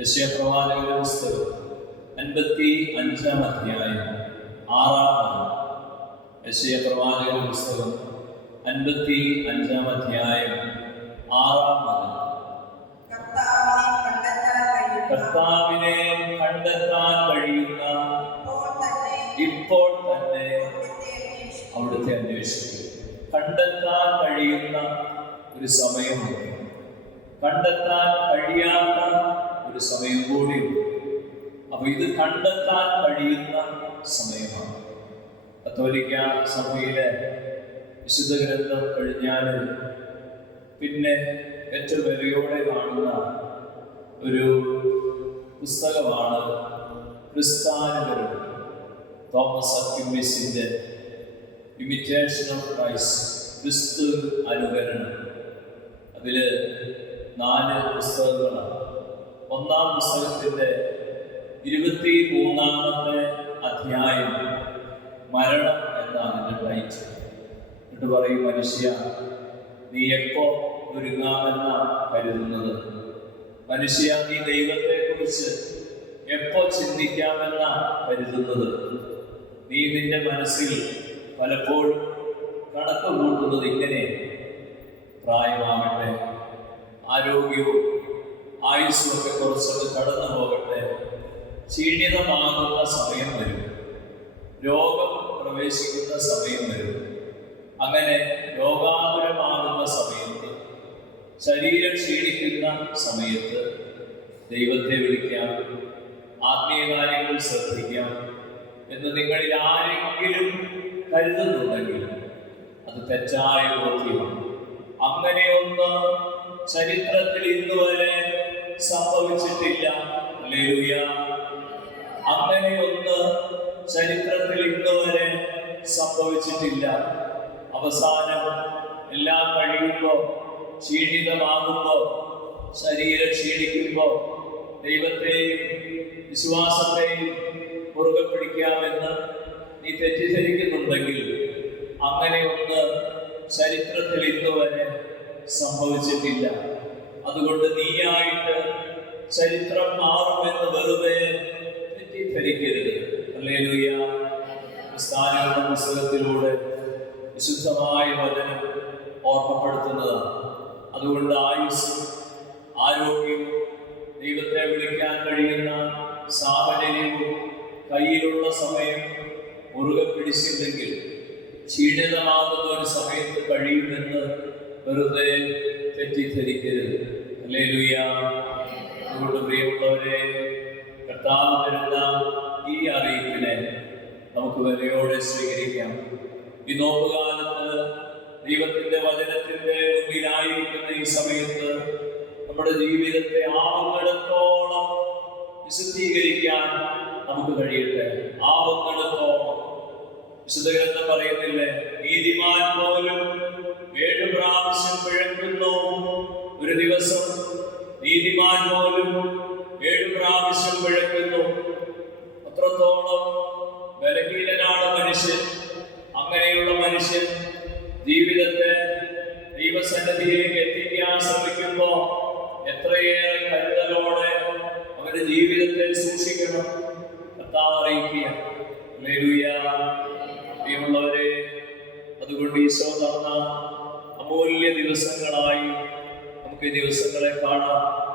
യശയപ്രവാചകന്റെ പുസ്തകം അൻപത്തി അഞ്ചാം അധ്യായം ആറാം യശയപ്രവാചകന്റെ പുസ്തകം അൻപത്തി അഞ്ചാം അധ്യായം ആറാം കർത്താവിനെ കണ്ടെത്താൻ കഴിയുന്ന ഇപ്പോൾ തന്നെ. അവിടുത്തെ അന്വേഷിക്കും. കണ്ടെത്താൻ കഴിയുന്ന ഒരു സമയമുണ്ട്. കണ്ടെത്താൻ കഴിയാത്ത ഒരു സമയം കൂടിയുണ്ട് അപ്പൊ ഇത് കണ്ടെത്താൻ കഴിയുന്ന സമയമാണ്. കത്തോലിക്ക സഭയിലെ വിശുദ്ധ ഗ്രന്ഥം കഴിഞ്ഞാൽ പിന്നെ ഏറ്റവും വിലയോടെ കാണുന്ന ഒരു പുസ്തകമാണ് ക്രിസ്താനുകരണം തോമസ് അക്യുമിസിന്റെ ഇമിറ്റേഷൻ ഓഫ് ക്രൈസ്റ്റ് ക്രിസ്തു അനുകരണം. അതിൽ നാല് പുസ്തകങ്ങളാണ്. ഒന്നാം പുസ്തകത്തിന്റെ ഇരുപത്തി മൂന്നാമത്തെ അധ്യായം മരണം എന്നാണ് എന്നെ വായിച്ചത്. എന്നിട്ട് പറയും മനുഷ്യ നീ എപ്പോ ഒരുങ്ങാമെന്ന കരുതുന്നത്? മനുഷ്യ നീ ദൈവത്തെ കുറിച്ച് എപ്പോ ചിന്തിക്കാമെന്ന കരുതുന്നത്? നീ നിന്റെ മനസ്സിൽ പലപ്പോഴും കണക്ക് കൂട്ടുന്നത് ഇങ്ങനെ. പ്രായമാകട്ടെ ആരോഗ്യവും ആയുസ്സും ഒക്കെ കുറച്ചൊക്കെ കടന്നു പോകട്ടെ. ക്ഷീണിതമാകുന്ന സമയം വരും. രോഗം പ്രവേശിക്കുന്ന സമയം വരും. അങ്ങനെ രോഗാതുരമാകുന്ന സമയത്ത് ശരീരം ക്ഷീണിക്കുന്ന സമയത്ത് ദൈവത്തെ വിളിക്കാം ആത്മീയ കാര്യങ്ങൾ ശ്രദ്ധിക്കാം എന്ന് നിങ്ങളിൽ ആരെങ്കിലും കരുതുന്നുണ്ടെങ്കിൽ അത് തെറ്റായ ബോധ്യമാണ്. അങ്ങനെയൊന്ന് ചരിത്രത്തിൽ ഇന്ന് വരെ സംഭവിച്ചിട്ടില്ല. അങ്ങനെയൊന്ന് ചരിത്രത്തിൽ ഇന്നുവരെ സംഭവിച്ചിട്ടില്ല. അവസാനം എല്ലാം കഴിയുമ്പോ ക്ഷീണിതമാകുമ്പോ ശരീരം ക്ഷീണിക്കുമ്പോ ദൈവത്തെയും വിശ്വാസത്തെയും മുറുകെ പിടിക്കാമെന്ന് നീ തെറ്റിദ്ധരിക്കുന്നുണ്ടെങ്കിൽ അങ്ങനെയൊന്ന് ചരിത്രത്തിൽ ഇന്നുവരെ സംഭവിച്ചിട്ടില്ല. അതുകൊണ്ട് നീയായിട്ട് ചരിത്രം മാറുമെന്ന് വെറുതെ തെറ്റിദ്ധരിക്കരുത്. അല്ലേലൂയ സ്ഥാനങ്ങളുടെ പുസ്തകത്തിലൂടെ വിശുദ്ധമായ വചനം ഓർമ്മപ്പെടുത്തുന്നതാണ്. അതുകൊണ്ട് ആയുസ് ആരോഗ്യം ദൈവത്തെ വിളിക്കാൻ കഴിയുന്ന സാഹചര്യവും കയ്യിലുള്ള സമയം മുറുകെ പിടിച്ചില്ലെങ്കിൽ ക്ഷീണിതമാകുന്ന ഒരു സമയത്ത് കഴിയുമെന്ന് വെറുതെ തെറ്റിദ്ധരിക്കരുത്. അതുകൊണ്ട് പ്രിയമുള്ളവരെ കർത്താവ് തരുന്ന ഈ അറിയിപ്പിനെ നമുക്ക് വിലയോടെ സ്വീകരിക്കാം. ഈ നോമ്പുകാലത്ത് ദൈവത്തിന്റെ വചനത്തിന്റെ മുന്നിലായിരിക്കുന്ന ഈ സമയത്ത് നമ്മുടെ ജീവിതത്തെ ആവുന്നിടത്തോളം വിശദീകരിക്കാൻ നമുക്ക് കഴിയട്ടെ. ആവുന്നിടത്തോളം വിശുദ്ധ ഗ്രന്ഥം പറയുന്നില്ലേ നീതിമാൻ മനുഷ്യൻ ജീവിതത്തെ ദൈവസന്നിധിയിലേക്ക് എത്തിക്കാൻ ശ്രമിക്കുമ്പോൾ എത്രയേറെ കരുതലോടെ അവരുടെ ജീവിതത്തെ സൂക്ഷിക്കണം. കർത്താവ് അറിയിക്കുകയുള്ളവരെ അതുകൊണ്ട് ഈശോ തന്ന അമൂല്യ ദിവസങ്ങളായി നമുക്ക് ഈ ദിവസങ്ങളെ കാണാം.